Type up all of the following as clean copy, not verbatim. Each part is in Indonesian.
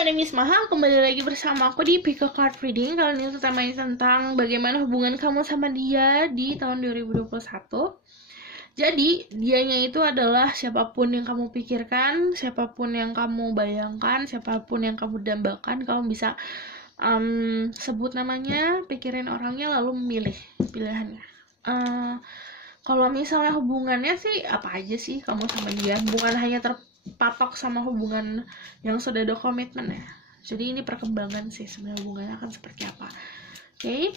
my name is Maha. Kembali lagi bersama aku di Pick a Card Reading. Kali ini temanya tentang bagaimana hubungan kamu sama dia di tahun 2021. Jadi, dianya itu adalah siapapun yang kamu pikirkan, siapapun yang kamu bayangkan, siapapun yang kamu dambakan. Kamu bisa sebut namanya, pikirin orangnya, lalu memilih pilihannya. Kalau misalnya hubungannya sih, apa aja sih kamu sama dia? Bukan hanya terpatok sama hubungan yang sudah ada komitmen ya. Jadi ini perkembangan sih sebenarnya hubungannya akan seperti apa. Oke.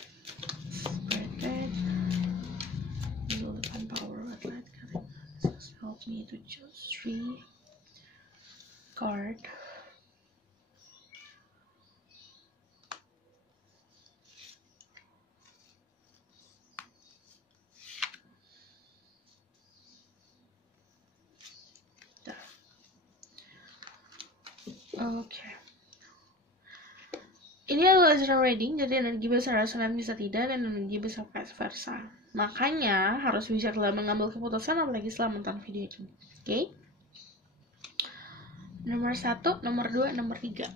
Help me to choose 3 card. Oke. Ini adalah general reading, jadi energi bisa resonans bisa tidak, dan energi bisa vice versa. Makanya harus bijak dalam mengambil keputusan, apalagi setelah menonton video ini. Oke? Nomor 1, nomor 2, nomor 3.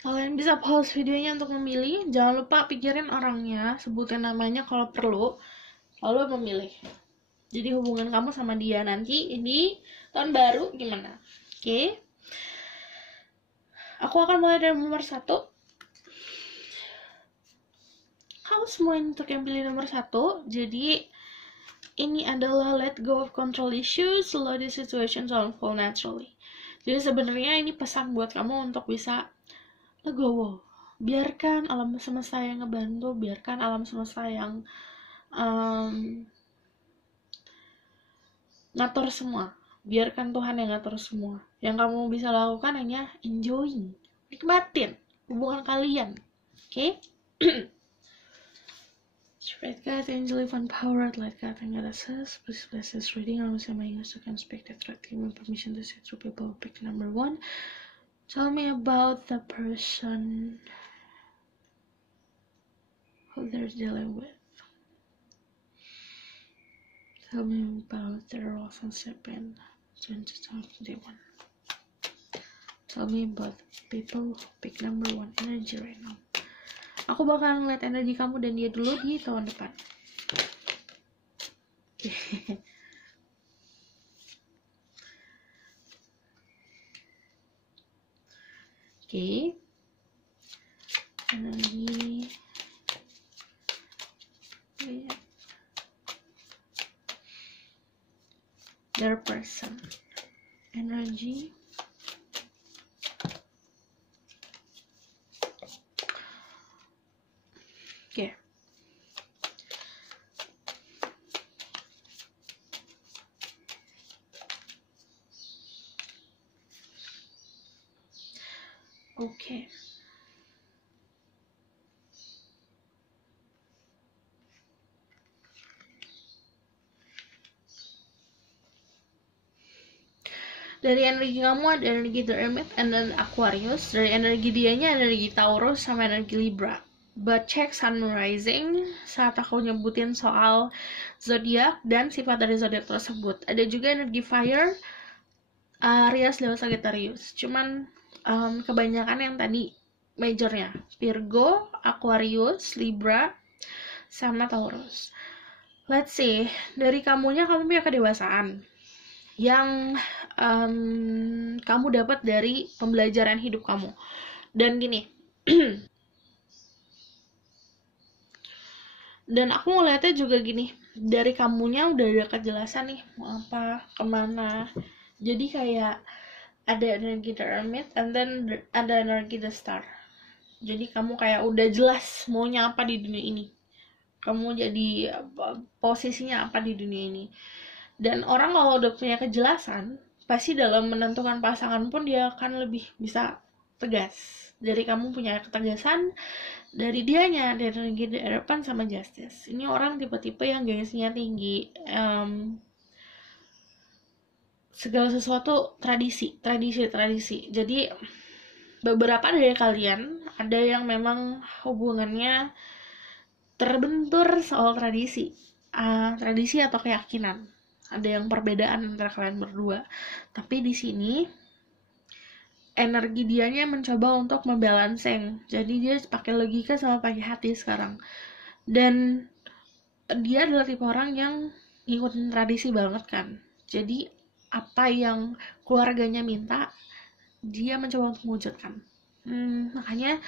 Kalian bisa pause videonya untuk memilih. Jangan lupa pikirin orangnya, sebutin namanya kalau perlu, lalu memilih. Jadi hubungan kamu sama dia nanti ini tahun baru gimana? Oke. Aku akan mulai dari nomor 1. Kamu semua untuk yang pilih nomor 1. Jadi ini adalah let go of control issues, allow the situation to unfold naturally. Jadi sebenarnya ini pesan buat kamu untuk bisa legowo. Biarkan alam semesta yang ngebantu, biarkan alam semesta yang ngatur semua. Biarkan Tuhan yang ngatur semua. Yang kamu bisa lakukan hanya enjoying, nikmatin hubungan kalian. Oke? Red card, angel, fun, power, light card, and goddesses. Please bless this reading. I'm using my English to can speak the threat. Give me permission to say through people. Pick number 1. Tell me about the person who they're dealing with. Tell me about their relationship in 2021. Tell me about people. Pick number 1. Energy right now. Aku bakal ngeliat energi kamu dan dia dulu di tahun depan. Oke. Energi. Their person. Energy. Okay. Okay. Dari energi kamu ada energi The Hermit and then Aquarius. Dari energi dianya energi Taurus sama energi Libra. But check sun rising saat aku nyebutin soal zodiak dan sifat dari zodiak tersebut. Ada juga energi fire, Aries, Leo, Sagittarius. Cuman kebanyakan yang tadi majornya Virgo, Aquarius, Libra, sama Taurus. Let's see, dari kamu punya kedewasaan yang kamu dapat dari pembelajaran hidup kamu. Dan gini, dan aku ngeliatnya juga gini, dari kamunya udah ada kejelasan nih mau apa, kemana. Jadi kayak ada energi The Hermit and then ada energi The Star. Jadi kamu kayak udah jelas maunya apa di dunia ini, kamu jadi posisinya apa di dunia ini. Dan orang kalau udah punya kejelasan, pasti dalam menentukan pasangan pun dia akan lebih bisa tegas. Dari kamu punya ketegasan, dari dianya, dari energi depan sama Justice. Ini orang tipe-tipe yang gengsinya tinggi. Segala sesuatu tradisi. Jadi beberapa dari kalian ada yang memang hubungannya terbentur soal tradisi atau keyakinan. ada yang perbedaan antara kalian berdua. Tapi di sini energi dianya mencoba untuk membalancing. Jadi dia pakai logika sama pakai hati sekarang. Dan dia adalah tipe orang yang ngikutin tradisi banget kan. Jadi apa yang keluarganya minta, dia mencoba untuk mewujudkan. Makanya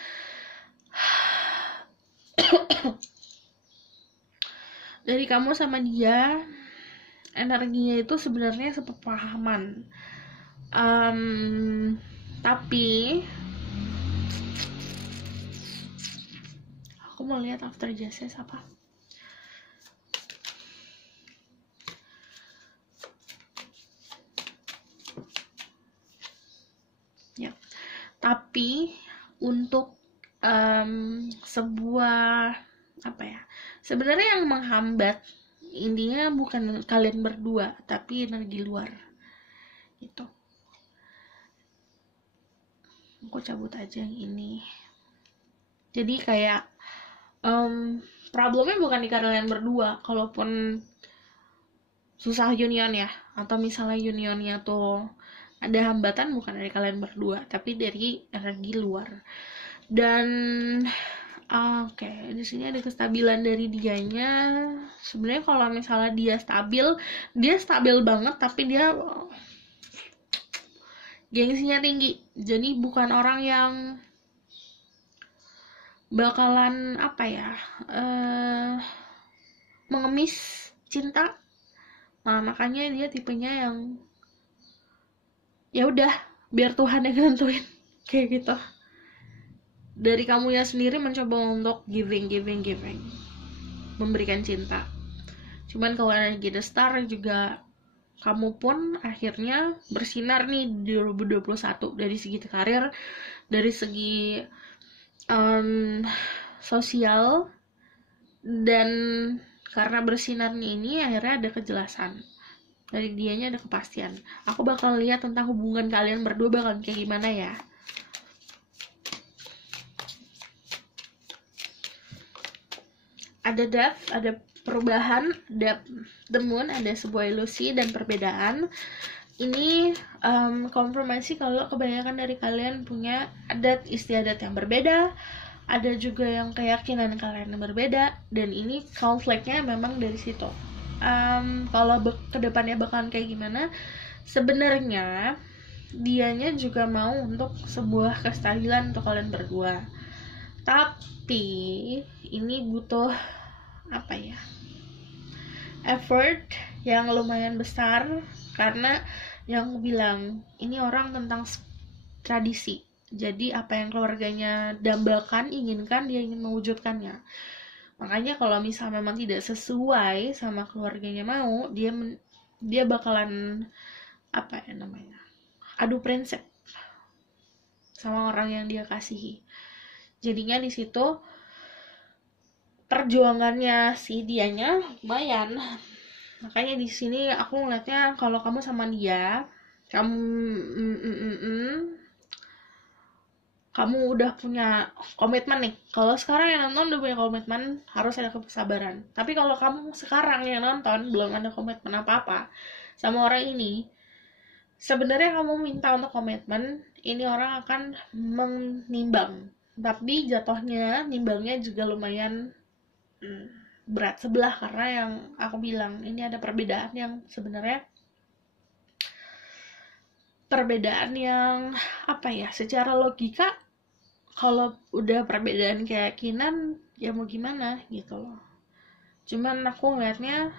dari kamu sama dia, energinya itu sebenarnya sepepahaman. Tapi aku mau lihat after justice apa. Ya, tapi untuk sebuah apa ya? Sebenarnya yang menghambat intinya bukan kalian berdua, tapi energi luar. Gitu. Aku cabut aja yang ini. Jadi kayak problemnya bukan di kalian berdua. Kalaupun susah union ya, atau misalnya unionnya tuh ada hambatan, bukan dari kalian berdua, tapi dari energi luar. Dan oke, di sini ada kestabilan dari dianya. Sebenarnya kalau misalnya dia stabil banget, tapi dia gengsinya tinggi. Jadi bukan orang yang bakalan apa ya, mengemis cinta. Nah, makanya dia tipenya yang ya udah biar Tuhan yang nentuin kayak gitu. Dari kamunya sendiri mencoba untuk giving, memberikan cinta. Cuman kalau energi The Star juga, kamu pun akhirnya bersinar nih di 2021 dari segi karir, dari segi sosial, dan karena bersinarnya ini akhirnya ada kejelasan. Dari dianya ada kepastian. Aku bakal lihat tentang hubungan kalian berdua bakal kayak gimana ya. Ada depth, ada perubahan, ada the moon, ada sebuah ilusi dan perbedaan. Ini konfirmasi kalau kebanyakan dari kalian punya adat istiadat yang berbeda, ada juga yang keyakinan kalian yang berbeda, dan ini konfliknya memang dari situ. Kalau kedepannya bakalan kayak gimana, sebenarnya dianya juga mau untuk sebuah kestabilan untuk kalian berdua, tapi ini butuh apa ya, effort yang lumayan besar, karena yang aku bilang ini orang tentang tradisi. Jadi apa yang keluarganya dambakan, inginkan, dia ingin mewujudkannya. Makanya kalau misal memang tidak sesuai sama keluarganya mau, dia bakalan apa ya namanya, adu prinsip sama orang yang dia kasihi. Jadinya di situ perjuangannya si dianya lumayan. Makanya di sini aku ngeliatnya kalau kamu sama dia, kamu udah punya komitmen nih. Kalau sekarang yang nonton udah punya komitmen, harus ada kesabaran. Tapi kalau kamu sekarang yang nonton belum ada komitmen apa-apa sama orang ini, sebenarnya kamu minta untuk komitmen, ini orang akan menimbang. Tapi jatuhnya nimbangnya juga lumayan berat sebelah, karena yang aku bilang ini ada perbedaan yang sebenarnya apa ya, secara logika kalau udah perbedaan keyakinan ya mau gimana gitu loh. Cuman aku ngeliatnya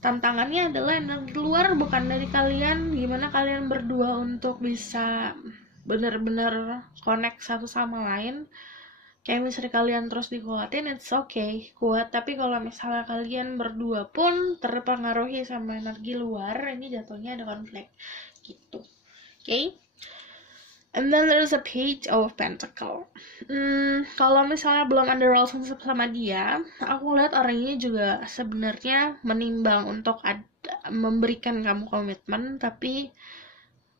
tantangannya adalah energi luar, bukan dari kalian. Gimana kalian berdua untuk bisa benar-benar connect satu sama lain. Chemistry kalian terus dikuatin, it's okay, kuat. Tapi kalau misalnya kalian berdua pun terpengaruhi sama energi luar, ini jatuhnya ada konflik gitu. Okay? And then there's a page of pentacle. Kalau misalnya belum ada relationship sama dia, aku lihat orang ini juga sebenarnya menimbang untuk memberikan kamu komitmen, tapi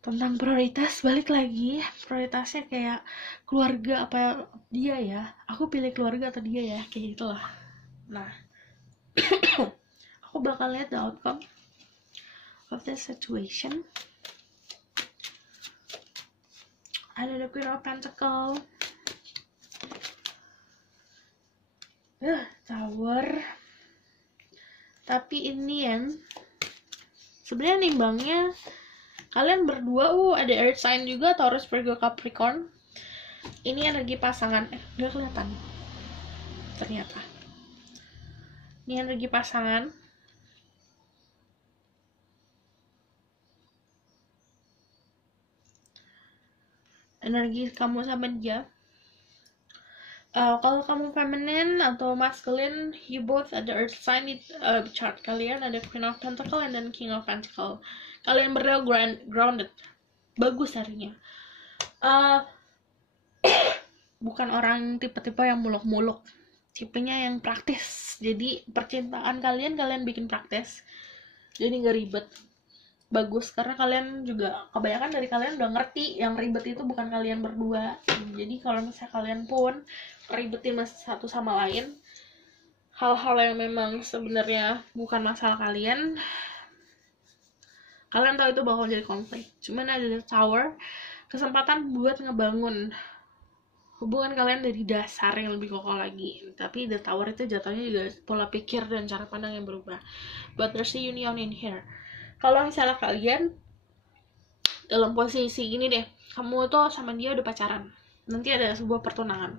tentang prioritas, balik lagi, prioritasnya kayak keluarga apa dia ya, aku pilih keluarga atau dia ya, kayak gitulah. Nah, aku bakal lihat the outcome. of the situation. Ada the Queen of Pentacles, Tower. Tapi ini yang sebenarnya nimbangnya kalian berdua. Ada Earth sign juga, Taurus, Virgo, Capricorn. Ini energi pasangan. Nggak kelihatan ternyata. Ini energi pasangan. Energi kamu sama dia. Kalau kamu feminine atau masculine, you both ada Earth sign di chart kalian. Ada Queen of Pentacles and then King of Pentacles. Kalian berdua grounded, bagus harinya. Bukan orang tipe-tipe yang muluk-muluk, tipenya yang praktis. Jadi percintaan kalian bikin praktis, jadi nggak ribet. Bagus, karena kalian juga, kebanyakan dari kalian udah ngerti yang ribet itu bukan kalian berdua. Jadi kalau misalnya kalian pun ribetin satu sama lain, hal-hal yang memang sebenarnya bukan masalah kalian tahu itu bakal jadi konflik. Cuman ada the Tower, kesempatan buat ngebangun hubungan kalian dari dasar yang lebih kokoh lagi. Tapi the Tower itu jatuhnya juga pola pikir dan cara pandang yang berubah. But there's a union in here. Kalau misalnya kalian dalam posisi gini deh, kamu tuh sama dia udah pacaran, nanti ada sebuah pertunangan.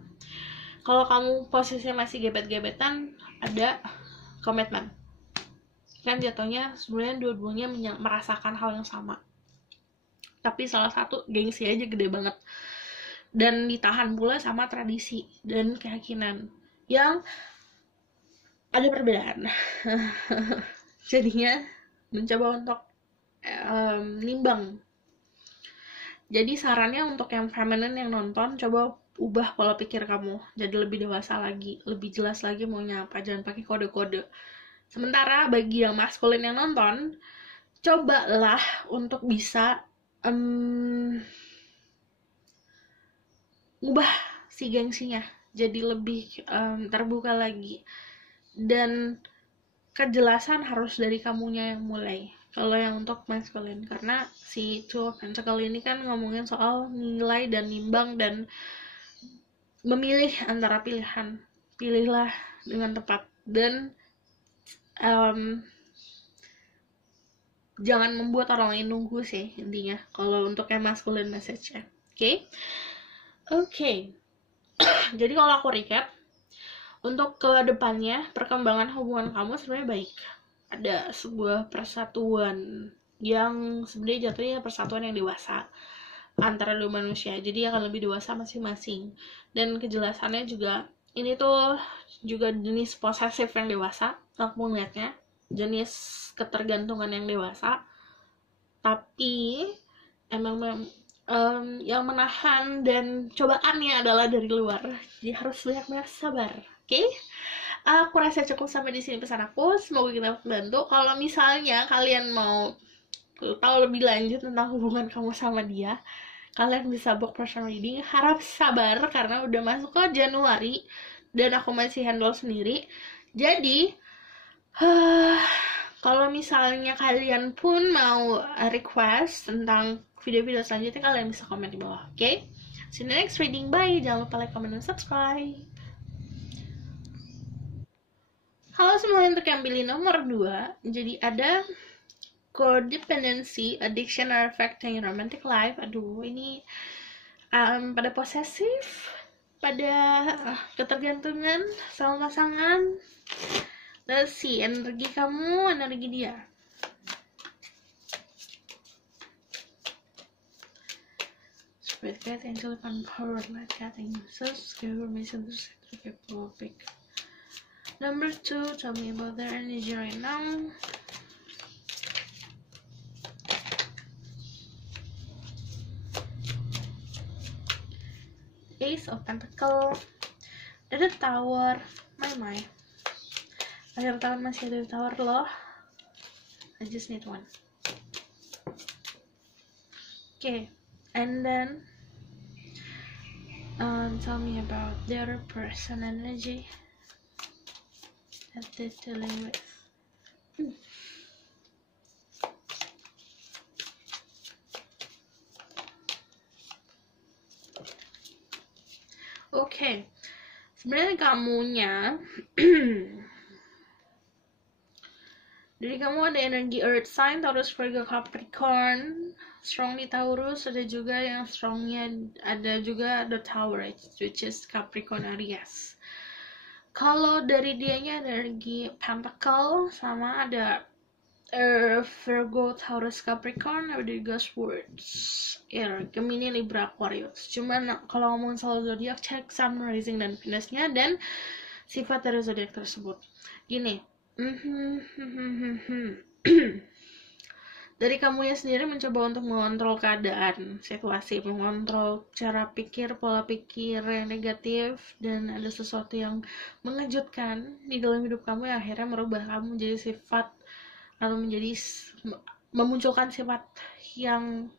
Kalau kamu posisinya masih gebet-gebetan, ada komitmen. Kan jatuhnya sebenarnya dua-duanya merasakan hal yang sama. Tapi salah satu gengsi aja gede banget. Dan ditahan pula sama tradisi dan keyakinan yang ada perbedaan. Jadinya mencoba untuk nimbang. Jadi sarannya untuk yang feminine yang nonton, coba ubah pola pikir kamu jadi lebih dewasa lagi, lebih jelas lagi maunya apa, jangan pakai kode-kode. Sementara bagi yang maskulin yang nonton, cobalah untuk bisa ubah si gengsinya jadi lebih terbuka lagi, dan kejelasan harus dari kamunya yang mulai. Kalau yang untuk maskulin, karena si Two of Pentacles ini kan ngomongin soal nilai dan nimbang dan memilih antara pilihan. Pilihlah dengan tepat dan jangan membuat orang lain nunggu sih intinya. Kalau untuk yang maskulin message-nya, oke. Jadi kalau aku recap, untuk ke depannya, perkembangan hubungan kamu sebenarnya baik. Ada sebuah persatuan yang sebenarnya jatuhnya persatuan yang dewasa antara dua manusia. Jadi akan lebih dewasa masing-masing. Dan kejelasannya juga, ini tuh juga jenis posesif yang dewasa, aku melihatnya. Jenis ketergantungan yang dewasa. Tapi emang yang menahan dan cobaannya adalah dari luar. Jadi harus banyak sabar. Oke, aku rasa cukup sampai di sini pesan aku. Semoga kita membantu. Kalau misalnya kalian mau tahu lebih lanjut tentang hubungan kamu sama dia, kalian bisa book personal reading. Harap sabar karena udah masuk ke Januari dan aku masih handle sendiri. Jadi kalau misalnya kalian pun mau request tentang video-video selanjutnya, kalian bisa komen di bawah. Oke? See you in the next reading. Bye. Jangan lupa like, comment, dan subscribe. Halo semuanya, untuk yang pilih nomor 2, jadi ada codependency, addiction, or affecting romantic life. Aduh, ini pada posesif, pada ketergantungan sama pasangan. Let's see, energi kamu, energi dia. Spirit Guide, Angel, Empowered, Light Guiding, Jesus, Government, Public. Number 2, tell me about their energy right now. Ace of Pentacles. Ada Tower. My. Akhir tahun masih ada Tower loh. I just need one. Okay, and then tell me about their person energy that they're dealing with. Oke, sebenarnya kamunya dari kamu ada energi Earth sign, Taurus, Virgo, Capricorn, strong di Taurus, ada juga yang strongnya, ada juga the Tower, which is Capricorn Aries. Kalau dari dianya ada energi Pentacle, sama ada Virgo, Taurus, Capricorn, ada juga Swords, Gemini, Libra, Aquarius. Cuman kalau ngomongin soal zodiak, cek Sun, Rising, dan Venus-nya dan sifat dari zodiak tersebut. Gini, dari kamunya sendiri mencoba untuk mengontrol keadaan, situasi, mengontrol cara pikir, pola pikir yang negatif, dan ada sesuatu yang mengejutkan di dalam hidup kamu yang akhirnya merubah kamu menjadi sifat atau menjadi memunculkan sifat yang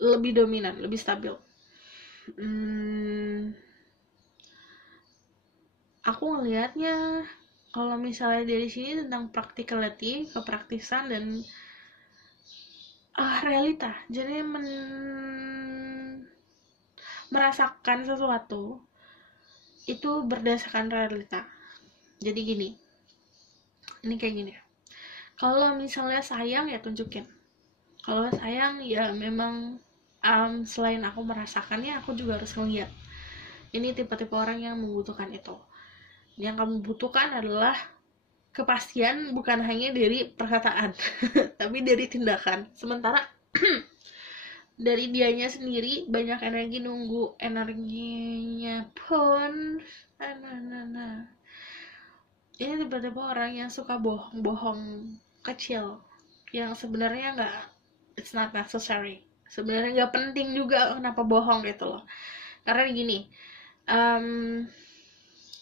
lebih dominan, lebih stabil. Aku ngelihatnya kalau misalnya dari sini tentang practicality, kepraktisan, dan realita. Jadi merasakan sesuatu itu berdasarkan realita. Jadi gini, ini kayak gini. Kalau misalnya sayang ya tunjukin. Kalau sayang ya memang selain aku merasakannya, aku juga harus ngeliat. Ini tipe-tipe orang yang membutuhkan itu. Yang kamu butuhkan adalah kepastian, bukan hanya dari perkataan tapi dari tindakan. Sementara dari dianya sendiri banyak energi nunggu, energinya pun ini tiba-tiba orang yang suka bohong kecil yang sebenarnya nggak, it's not necessary, sebenarnya nggak penting juga kenapa bohong gitu loh. Karena gini,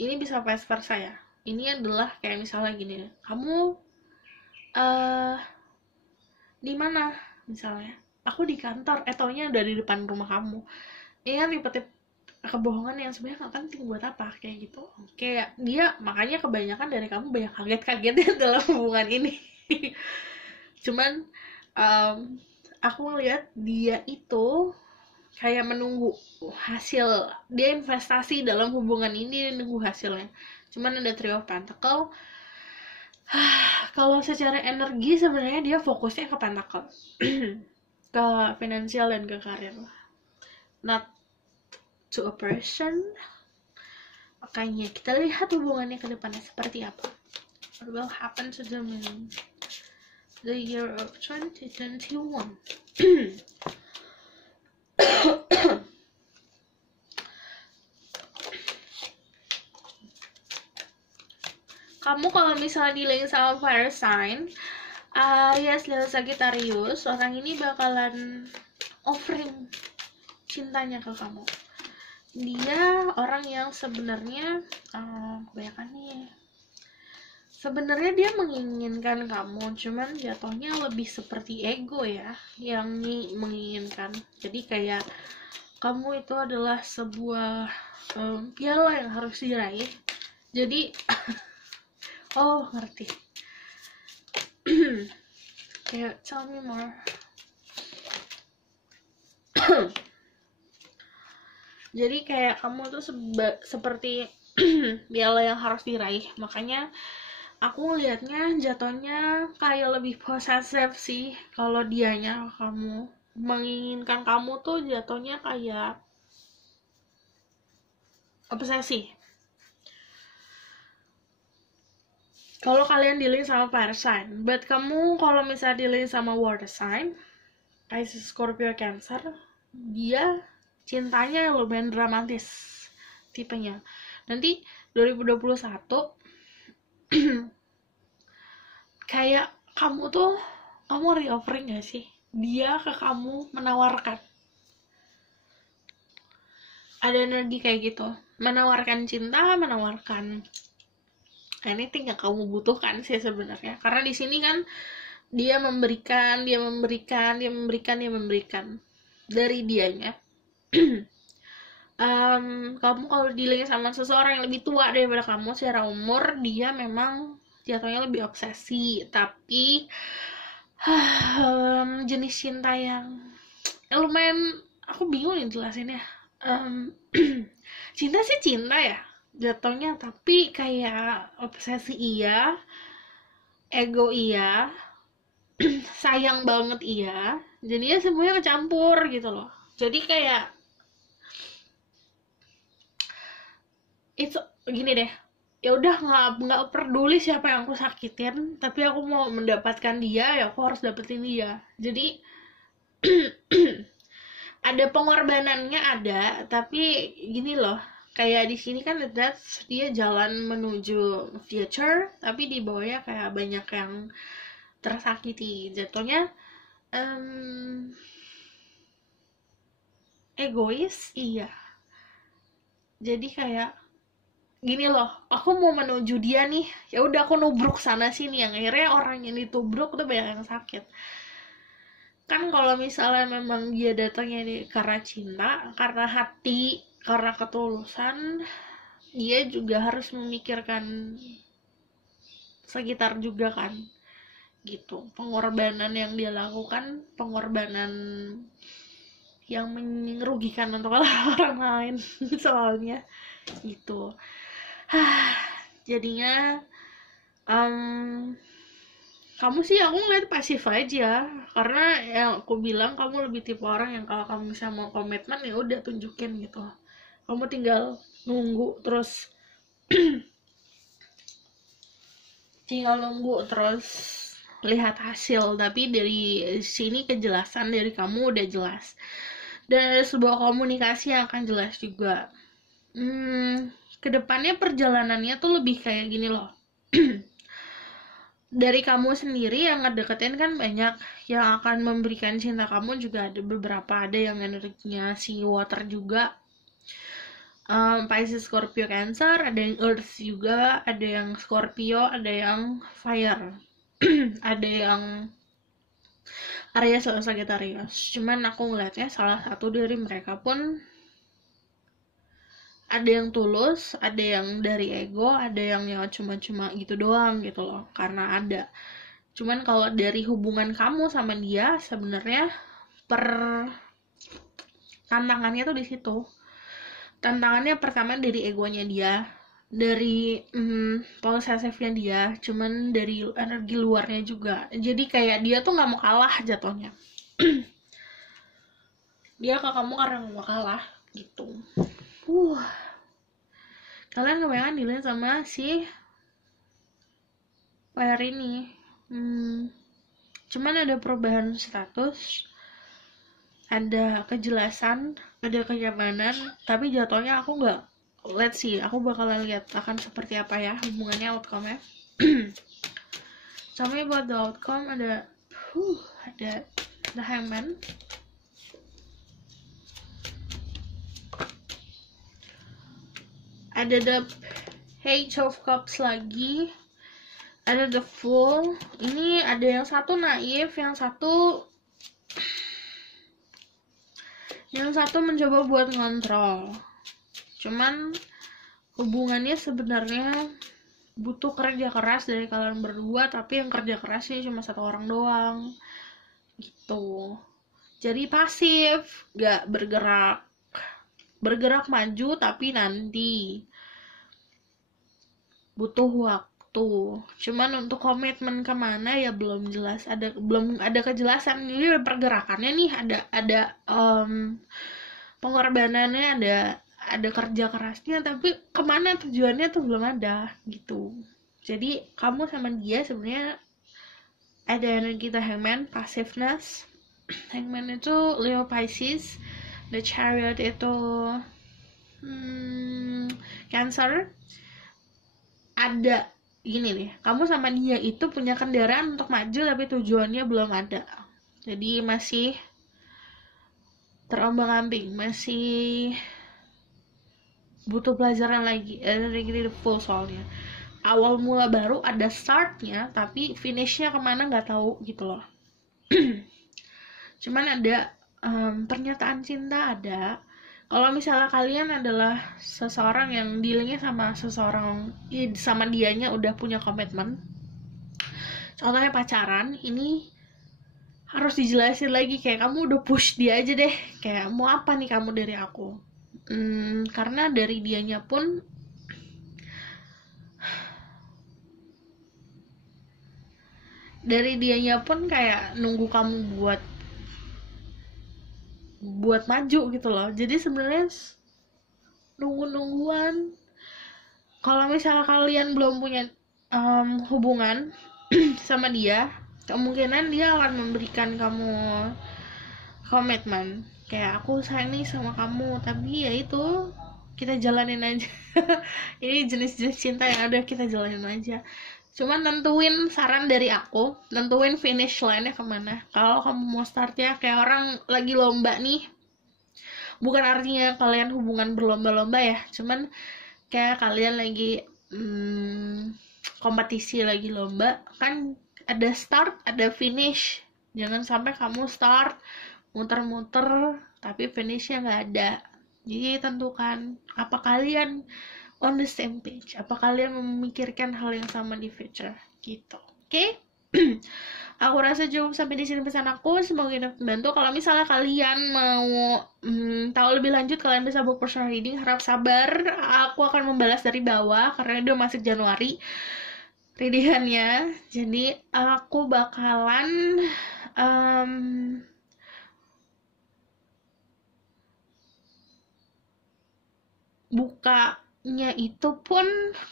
ini bisa vice versa ya. Ini adalah kayak misalnya gini, kamu di mana misalnya, aku di kantor, taunya udah di depan rumah kamu. Ini kan tipe-tipe kebohongan yang sebenarnya nggak penting, buat apa kayak gitu. Kayak dia, makanya kebanyakan dari kamu banyak kaget-kagetnya dalam hubungan ini. Cuman aku ngeliat dia itu kayak menunggu hasil, dia investasi dalam hubungan ini, nunggu hasilnya. Cuman ada Three of Pentacle. Kalau secara energi sebenarnya dia fokusnya ke Pentacle, ke finansial dan ke karir, not to a person. Makanya kita lihat hubungannya ke depannya seperti apa. What will happen to them in the year of 2021. Kamu kalau misalnya di-link sama fire sign Aries, Leo, Sagittarius, orang ini bakalan offering cintanya ke kamu. Dia orang yang sebenarnya kebanyakan nih, sebenarnya dia menginginkan kamu, cuman jatuhnya lebih seperti ego ya yang menginginkan. Jadi kayak kamu itu adalah sebuah piala yang harus diraih. Jadi oh ngerti. Kayak tell me more. Jadi kayak kamu tuh seperti piala yang harus diraih. Makanya aku liatnya jatuhnya kayak lebih posesif sih. Kalau dianya kamu menginginkan kamu tuh jatuhnya kayak obsesi. Kalau kalian dealing sama fire sign, but kamu kalau misalnya dealing sama water sign, Pisces, Scorpio, Cancer, dia cintanya lumayan dramatis tipenya. Nanti 2021 kayak kamu re-offering gak sih? Dia ke kamu menawarkan. Ada energi kayak gitu, menawarkan cinta, menawarkan anything yang kamu butuhkan sih sebenarnya. Karena di sini kan dia memberikan dari dianya. Kamu kalau dealing sama seseorang yang lebih tua daripada kamu secara umur, dia memang jatuhnya lebih obsesi, tapi jenis cinta yang lumayan, aku bingung nih jelasinnya. Em, cinta sih cinta ya jatuhnya, tapi kayak obsesi iya, ego iya, sayang banget iya, jadinya semuanya kecampur gitu loh. Jadi kayak itu gini deh, ya udah nggak peduli siapa yang aku sakitin, tapi aku mau mendapatkan dia, ya aku harus dapetin dia. Jadi ada pengorbanannya ada, tapi gini loh, kayak di sini kan that's dia jalan menuju future, tapi di bawahnya kayak banyak yang tersakiti jatuhnya. em, Egois iya, jadi kayak gini loh, aku mau menuju dia nih, ya udah aku nubruk sana sini, yang akhirnya orang yang ditubruk tuh banyak yang sakit. Kan kalau misalnya memang dia datangnya karena cinta, karena hati, karena ketulusan, dia juga harus memikirkan sekitar juga kan, gitu. Pengorbanan yang dia lakukan, pengorbanan yang merugikan untuk orang lain soalnya gitu. Jadinya um, kamu sih aku ngeliat pasif aja, karena yang aku bilang kamu lebih tipe orang yang kalau kamu bisa mau komitmen ya udah tunjukin gitu, kamu tinggal nunggu terus lihat hasil. Tapi dari sini kejelasan dari kamu udah jelas, dan ada sebuah komunikasi yang akan jelas juga. Kedepannya perjalanannya tuh lebih kayak gini loh. Dari kamu sendiri yang ngedeketin kan banyak, yang akan memberikan cinta kamu juga ada beberapa, ada yang energinya si water juga, Pisces, Scorpio, Cancer, ada yang Earth juga, ada yang Scorpio, ada yang Fire, ada yang Aries atau Sagittarius. Cuman aku ngeliatnya salah satu dari mereka pun ada yang tulus, ada yang dari ego, ada yang ya cuma-cuma gitu doang gitu loh, karena ada. Cuman kalau dari hubungan kamu sama dia sebenarnya tantangannya tuh di situ. Tantangannya pertama dari egonya dia, dari posesifnya dia, cuman dari energi luarnya juga. Jadi kayak dia tuh nggak mau kalah jatuhnya. Dia ke kamu karena nggak mau kalah gitu. Kalian kebanyakan dilihat sama si Fire ini. Cuman ada perubahan status, ada kejelasan, ada kenyamanan, tapi jatuhnya aku nggak, let's see, aku bakalan lihat akan seperti apa ya hubungannya, outcome-nya. Tell me about the outcome. Ada the Hangman, ada the Page of Cups lagi, ada the Fool. Ini ada yang satu naif, yang satu mencoba buat ngontrol. Cuman hubungannya sebenarnya butuh kerja keras dari kalian berdua, tapi yang kerja kerasnya cuma satu orang doang gitu. Jadi pasif, gak bergerak maju, tapi nanti butuh waktu. Cuman untuk komitmen kemana ya belum jelas, belum ada kejelasan. Jadi pergerakannya nih ada pengorbanannya, ada kerja kerasnya, tapi kemana tujuannya tuh belum ada gitu. Jadi kamu sama dia sebenarnya ada energi the Hangman, passiveness. Hangman itu Leo Pisces, the Chariot itu Cancer. Ada gini nih, kamu sama dia itu punya kendaraan untuk maju, tapi tujuannya belum ada. Jadi masih terombang-ambing, masih butuh pelajaran lagi. Energi the Fool soalnya awal mula baru, ada startnya, tapi finishnya kemana nggak tahu gitu loh. Cuman ada pernyataan cinta ada. Kalau misalnya kalian adalah seseorang yang dealingnya sama seseorang, sama dianya udah punya komitmen, contohnya pacaran, ini harus dijelasin lagi, kayak kamu udah push dia aja deh, kayak mau apa nih kamu dari aku, Karena dari dianya pun kayak nunggu kamu buat maju gitu loh. Jadi sebenarnya nungguan. Kalau misalnya kalian belum punya hubungan sama dia, kemungkinan dia akan memberikan kamu komitmen kayak aku sayang nih sama kamu, tapi ya itu kita jalanin aja. Ini jenis-jenis cinta yang ada, kita jalanin aja. Cuman saran dari aku, tentuin finish line-nya kemana. Kalau kamu mau startnya kayak orang lagi lomba nih, bukan artinya kalian hubungan berlomba-lomba ya, cuman kayak kalian lagi kompetisi, lagi lomba kan, ada start ada finish. Jangan sampai kamu start muter-muter tapi finishnya nggak ada. Jadi tentukan apa kalian on the same page, apa kalian memikirkan hal yang sama di future gitu. Oke? Aku rasa cukup sampai di sini pesan aku, semoga ini membantu. Kalau misalnya kalian mau tahu lebih lanjut, kalian bisa book personal reading. Harap sabar, aku akan membalas dari bawah karena udah masuk Januari readingannya. Jadi aku bakalan bukanya itu pun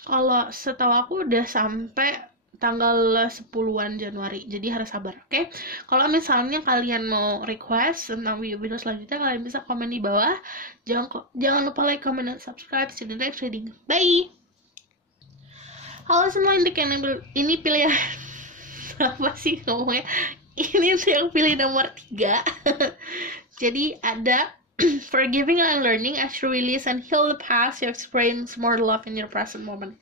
kalau setahu aku udah sampai tanggal 10-an Januari, jadi harus sabar. Oke? Kalau misalnya kalian mau request tentang video-video selanjutnya, kalian bisa komen di bawah. Jangan lupa like, comment, dan subscribe. See you in the next reading. Bye. Halo semua, ini pilihan apa sih ngomongnya? Ini yang pilih nomor 3. Jadi ada forgiving and learning as you release and heal the past, you experience more love in your present moment.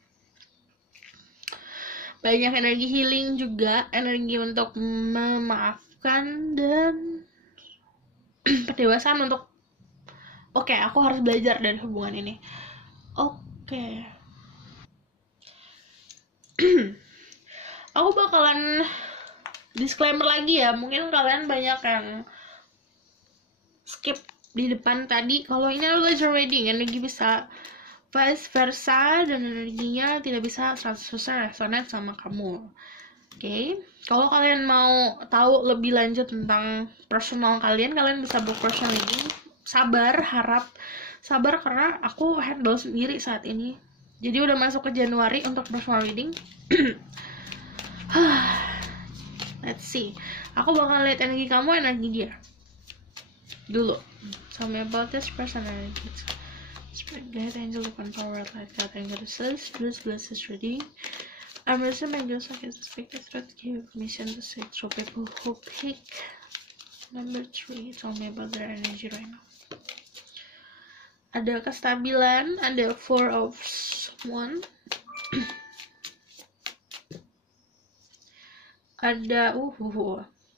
Banyak energi healing juga, energi untuk memaafkan dan pendewasaan untuk oke, aku harus belajar dari hubungan ini. Oke. Aku bakalan disclaimer lagi ya, mungkin kalian banyak yang skip di depan tadi. Kalau ini adalah reading, energi bisa vice versa dan energinya tidak bisa 100% resonate sama kamu. Oke? Kalau kalian mau tahu lebih lanjut tentang personal kalian bisa book personal reading. Sabar karena aku handle sendiri saat ini. Jadi udah masuk ke Januari untuk personal reading. Let's see. Aku bakal lihat energi kamu, energi dia dulu. Tell me about this person energy. Spirit guide, angel, open power, light, God, and goddesses. Please bless this reading. I'm receiving angels like to speak the threat, give mission to say through people who pick number 3. Tell me about their energy right now. Ada kestabilan, ada 4 of Wands. Ada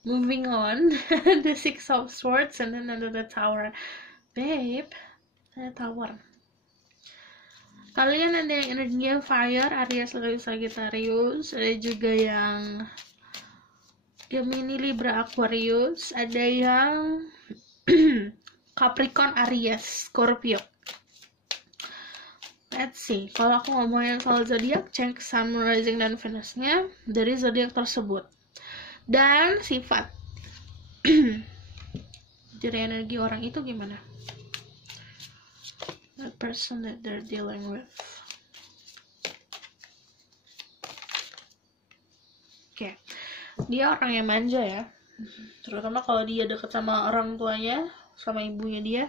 moving on. The 6 of Swords, and then ada the Tower. Babe, ada Tower. Kalian ada yang energinya fire, Aries, Leo, Sagittarius. Ada juga yang Gemini, Libra, Aquarius. Ada yang Capricorn, Aries, Scorpio. Let's see. Kalau aku ngomongin soal zodiak, cek Sun, Moon, Rising, dan Venus-nya dari zodiak tersebut dan sifat. Jadi energi orang itu gimana? That person that they're dealing with. Oke. Dia orang yang manja ya. Terutama kalau dia deket sama orang tuanya, sama ibunya dia.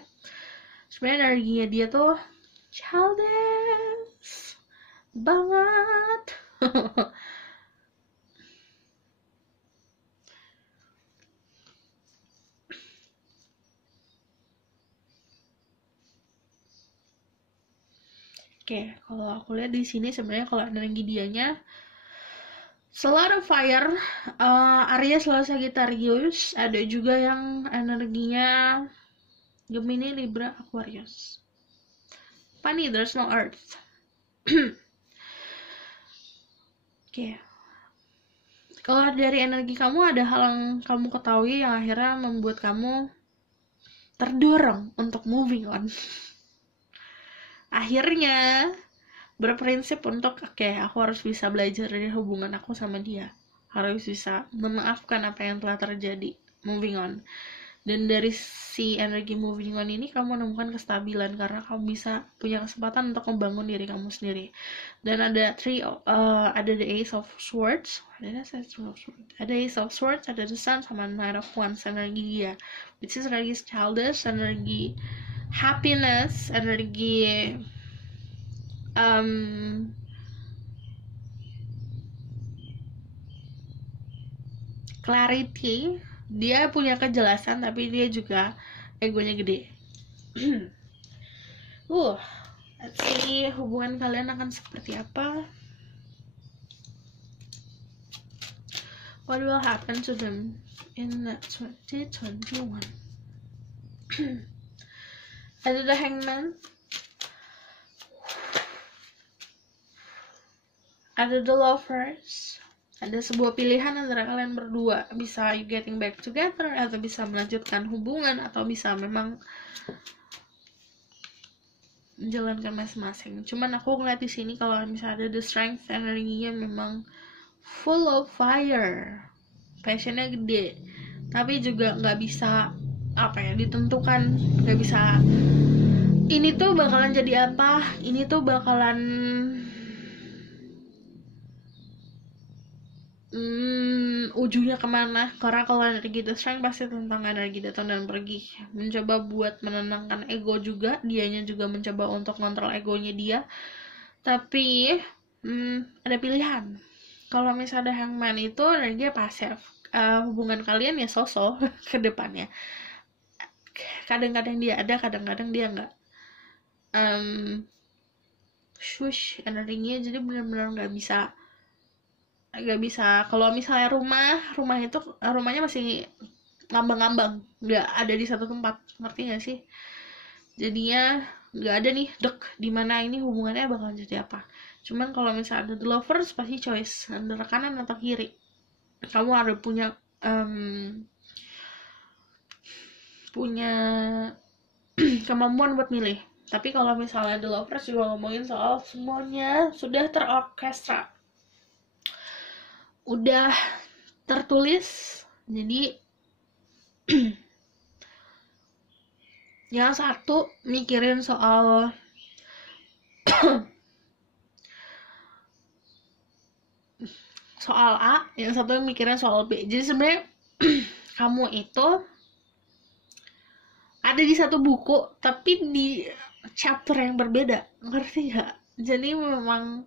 Sebenarnya energinya dia tuh childish banget. Oke, kalau aku lihat di sini sebenarnya kalau energi dianya Solar of Fire, Aries, Leo, Sagittarius. Ada juga yang energinya Gemini, Libra, Aquarius. Funny, there's no Earth. Oke. Kalau dari energi kamu ada hal yang kamu ketahui yang akhirnya membuat kamu terdorong untuk moving on. akhirnya berprinsip untuk oke, aku harus bisa belajar dari hubungan aku sama dia, harus bisa memaafkan apa yang telah terjadi, moving on. Dan dari si energi moving on ini kamu menemukan kestabilan karena kamu bisa punya kesempatan untuk membangun diri kamu sendiri. Dan ada ada the Ace of Swords, ada Ace of Swords, ada the Sun sama Knight of Wands, energi dia, which is energi childish, energi happiness, energi clarity. Dia punya kejelasan tapi dia juga egonya gede. Let's see hubungan kalian akan seperti apa. What will happen to them in 2021? Ada the Hangman, ada the Lovers. Ada sebuah pilihan antara kalian berdua, bisa you getting back together, atau bisa melanjutkan hubungan, atau bisa memang menjalankan masing-masing. Cuman aku ngeliat di sini kalau misalnya ada the Strength, energinya memang full of fire, passionnya gede, tapi juga nggak bisa ditentukan, nggak bisa ini tuh bakalan jadi apa, ini tuh bakalan ujungnya kemana. Karena kalau energi the Strength pasti tentang energi datang dan pergi, mencoba buat menenangkan ego juga, dianya juga mencoba untuk kontrol egonya dia. Tapi ada pilihan. Kalau misalnya Hangman itu energi pasif, hubungan kalian ya sosok ke depannya, kadang-kadang dia ada, kadang-kadang dia enggak. Shush energinya, jadi benar-benar nggak bisa. Kalau misalnya rumahnya masih ngambang-ngambang, nggak ada di satu tempat, ngerti nggak sih? Jadinya nggak ada nih di mana ini hubungannya bakal jadi apa. Cuman kalau misalnya ada the Lovers, pasti choice antara kanan atau kiri. Kamu harus punya kemampuan buat milih. Tapi kalau misalnya the Lovers juga ngomongin soal semuanya sudah terorkestra, udah tertulis. Jadi yang satu mikirin soal A, yang satu mikirin soal B. Jadi sebenarnya kamu itu ada di satu buku tapi di chapter yang berbeda, ngerti gak? Jadi memang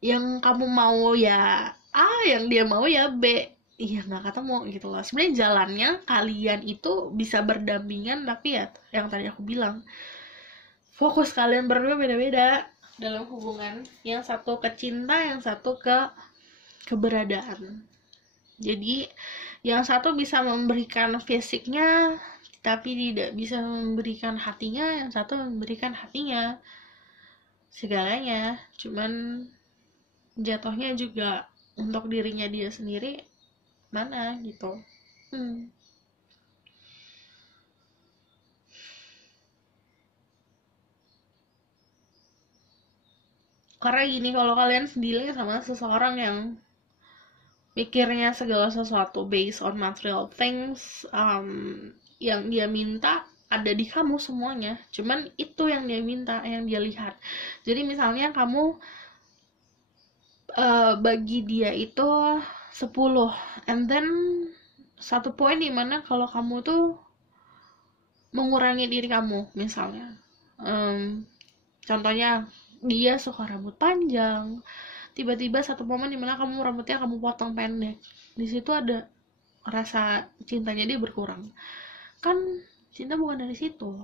yang kamu mau ya A, yang dia mau ya B, iya nggak ketemu gitu loh. Sebenarnya jalannya kalian itu bisa berdampingan, tapi ya yang tadi aku bilang, fokus kalian berdua beda-beda dalam hubungan. Yang satu ke cinta, yang satu ke keberadaan. Jadi yang satu bisa memberikan fisiknya tapi tidak bisa memberikan hatinya, yang satu memberikan hatinya, segalanya. Cuman jatuhnya juga untuk dirinya dia sendiri mana gitu. Karena gini, kalau kalian sendiri sama seseorang yang pikirnya segala sesuatu based on material things, yang dia minta ada di kamu semuanya, cuman itu yang dia minta, yang dia lihat. Jadi misalnya kamu bagi dia itu 10, and then satu poin dimana kalau kamu tuh mengurangi diri kamu, misalnya contohnya dia suka rambut panjang, tiba-tiba satu momen dimana kamu rambutnya kamu potong pendek, di situ ada rasa cintanya dia berkurang. Kan cinta bukan dari situ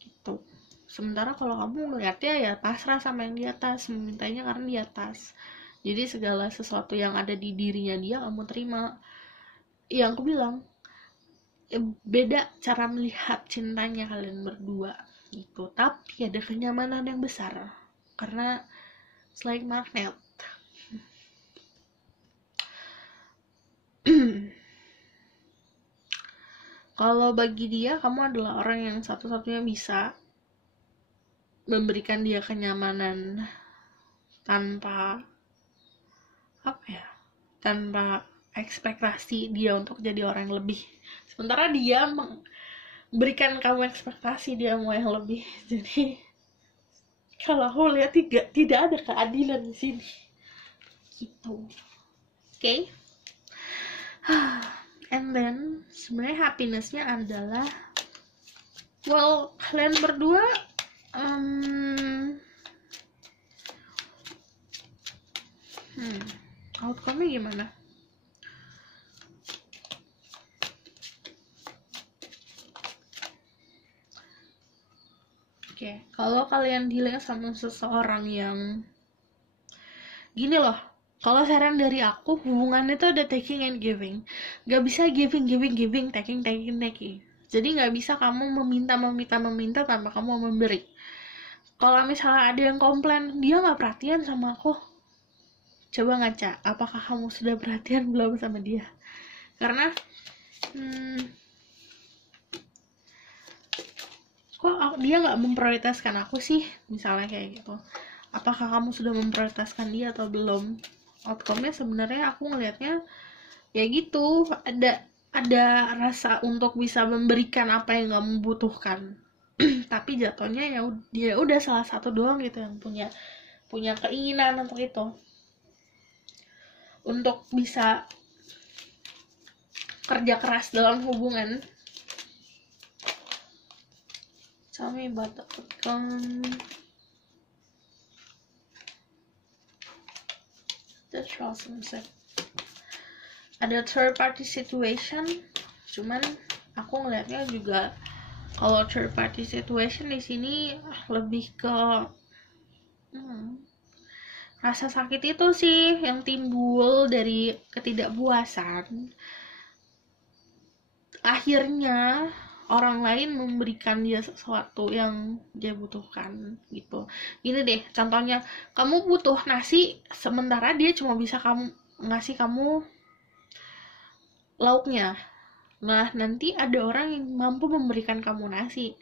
gitu. Sementara kalau kamu ngeliatnya ya pasrah sama yang di atas, memintanya karena di atas, jadi segala sesuatu yang ada di dirinya dia kamu terima. Yang aku bilang, beda cara melihat cintanya kalian berdua gitu, tapi ada kenyamanan yang besar karena it's like magnet. Kalau bagi dia kamu adalah orang yang satu-satunya bisa memberikan dia kenyamanan tanpa tanpa ekspektasi dia untuk jadi orang yang lebih, sementara dia memberikan kamu ekspektasi dia mau yang lebih. Jadi kalau aku lihat tidak ada keadilan di sini gitu. Okay. And then sebenarnya happinessnya adalah, well, kalian berdua outcome-nya gimana? Oke, kalau kalian dealing sama seseorang yang gini loh, kalau saran dari aku, hubungan itu ada taking and giving. Gak bisa giving, taking. Jadi gak bisa kamu meminta tanpa kamu memberi. Kalau misalnya ada yang komplain, dia gak perhatian sama aku, coba ngaca, apakah kamu sudah perhatian belum sama dia? Karena kok dia gak memprioritaskan aku sih, misalnya kayak gitu. Apakah kamu sudah memprioritaskan dia atau belum? Outcome-nya sebenarnya aku ngelihatnya ya gitu, ada rasa untuk bisa memberikan apa yang kamu butuhkan. Tapi jatuhnya ya dia udah salah satu doang gitu yang punya keinginan untuk itu, untuk bisa kerja keras dalam hubungan. Tell me about the outcome. That's awesome. Ada third party situation, cuman aku ngelihatnya juga kalau third party situation di sini lebih ke rasa sakit itu sih yang timbul dari ketidakpuasan. Akhirnya orang lain memberikan dia sesuatu yang dia butuhkan gitu. Gini deh, contohnya kamu butuh nasi, sementara dia cuma bisa ngasih kamu lauknya. Nah, nanti ada orang yang mampu memberikan kamu nasi.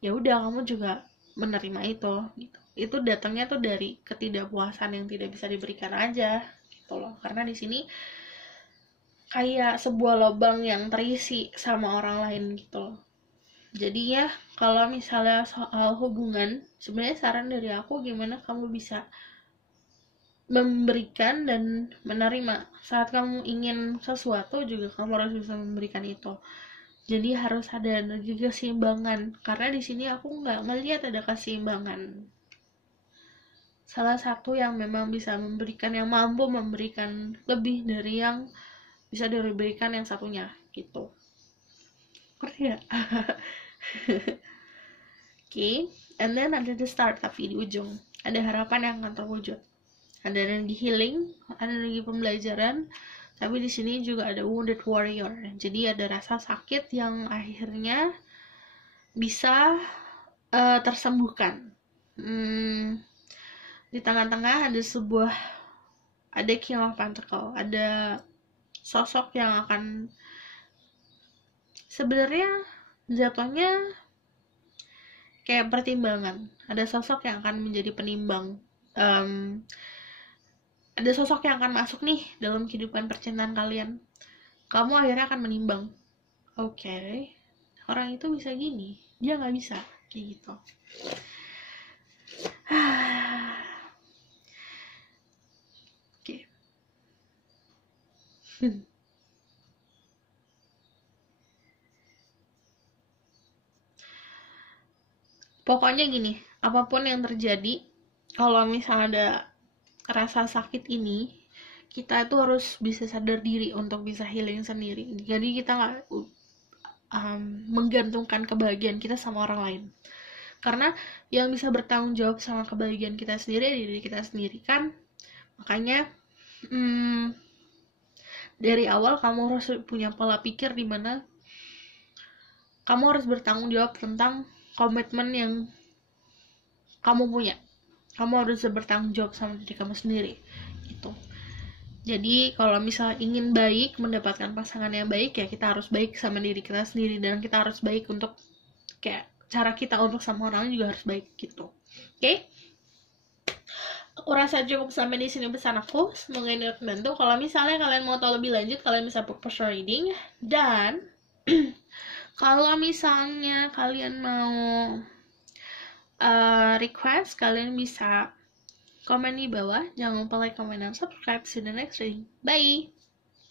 Ya udah, kamu juga menerima itu gitu. Itu datangnya tuh dari ketidakpuasan yang tidak bisa diberikan aja gitu loh. Karena di sini kayak sebuah lubang yang terisi sama orang lain gitu loh. Jadi ya, kalau misalnya soal hubungan, sebenarnya saran dari aku gimana kamu bisa memberikan dan menerima. Saat kamu ingin sesuatu juga kamu harus bisa memberikan itu. Jadi harus ada energi keseimbangan. Karena di sini aku nggak ngelihat ada keseimbangan. Salah satu yang memang bisa memberikan, yang mampu memberikan lebih dari yang bisa diberikan yang satunya gitu. Ngerti ya? Okay. And then ada the start, tapi di ujung ada harapan yang akan terwujud. Ada energi healing, ada energi pembelajaran, tapi di sini juga ada wounded warrior. Jadi ada rasa sakit yang akhirnya bisa tersembuhkan. Di tengah-tengah ada King of Pentacles, ada sosok yang akan sebenarnya jatuhnya kayak pertimbangan. Ada sosok yang akan menjadi penimbang. Ada sosok yang akan masuk nih dalam kehidupan percintaan kalian. Kamu akhirnya akan menimbang, oke, orang itu bisa gini, dia nggak bisa kayak gitu. Oke. Pokoknya gini, apapun yang terjadi, kalau misalnya ada rasa sakit ini, kita tuh harus bisa sadar diri untuk bisa healing sendiri. Jadi kita nggak menggantungkan kebahagiaan kita sama orang lain. Karena yang bisa bertanggung jawab sama kebahagiaan kita sendiri adalah diri kita sendiri kan. Makanya dari awal kamu harus punya pola pikir di mana kamu harus bertanggung jawab tentang komitmen yang kamu punya. Kamu harus bertanggung jawab sama diri kamu sendiri gitu. Jadi kalau misalnya ingin baik, mendapatkan pasangan yang baik, ya kita harus baik sama diri kita sendiri, dan kita harus baik untuk kayak cara kita untuk sama orang juga harus baik gitu. Oke? Aku rasa cukup sampai di sini pesan aku. Semoga ini membantu. Kalau misalnya kalian mau tahu lebih lanjut, kalian bisa book personal reading. Dan kalau misalnya kalian mau request, kalian bisa komen di bawah. Jangan lupa like, comment, dan subscribe. See you in the next reading. Bye!